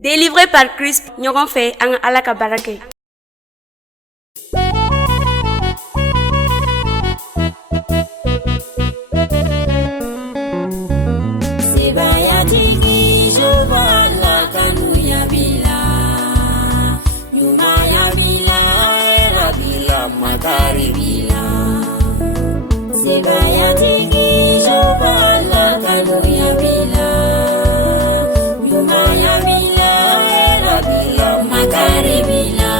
Délivré par Christ, ɲɔgɔn fɛ an ka Ala ka baara kɛ. Sebayatigi Jehova kanuya bila, nyumaya bila, era bila, makari bila. Sebayatigi Jehova kanuya bila, nyumaya bila, era bila, makari bila.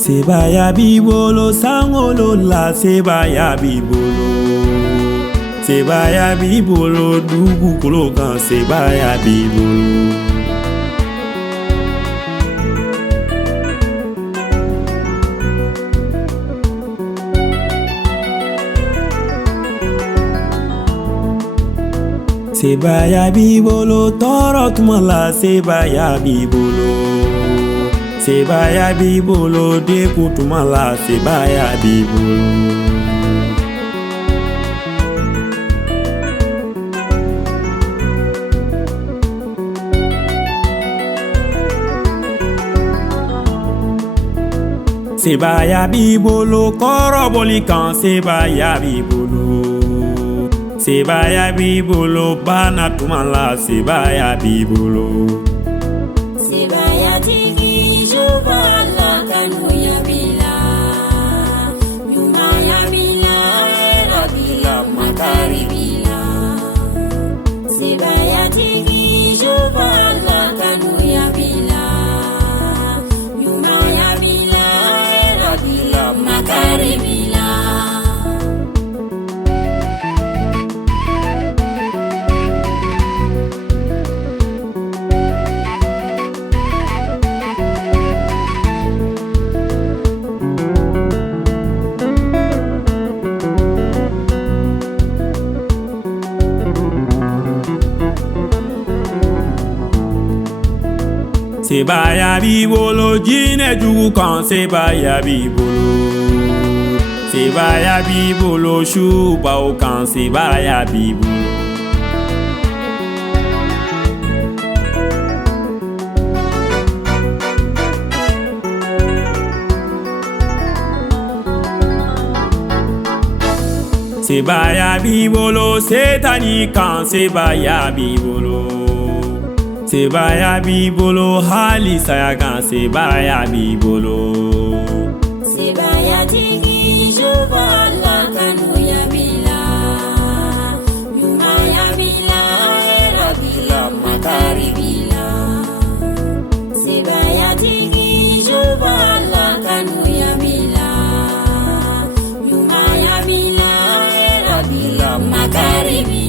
Sebaya bibolo sangolo la sebaya bibolo, sebaya bibolo dugu kulokan sebaya bibolo. Sebaya bibolo toro tumala sebaya bibolo. Sebaya bibolo de kutumala sebaya bibolo. Sebaya bibolo koroboli kan sebaya bibolo. Sebaya bibolo bana tumala sebaya bibolo. Sebayatigi Jehova kanuya bila, nyumaya bila, era bila, makari bila. Sebayatigi Jehova kanuya bila, nyumaya bila, era bila, makari bila. Sebaya bibolo jine jugu kan sebaya bibolo. Sebaya bibolo shubao kan sebaya bibolo. Sebaya bibolo setani kan sebaya bibolo. Sebaya bibolo hali saya kan sebaya bibolo. Sebayatigi Jehova kanuya bila, nyumaya bila, era bila, makari bila. Sebayatigi Jehova kanuya bila, nyumaya bila, era bila, makari bila.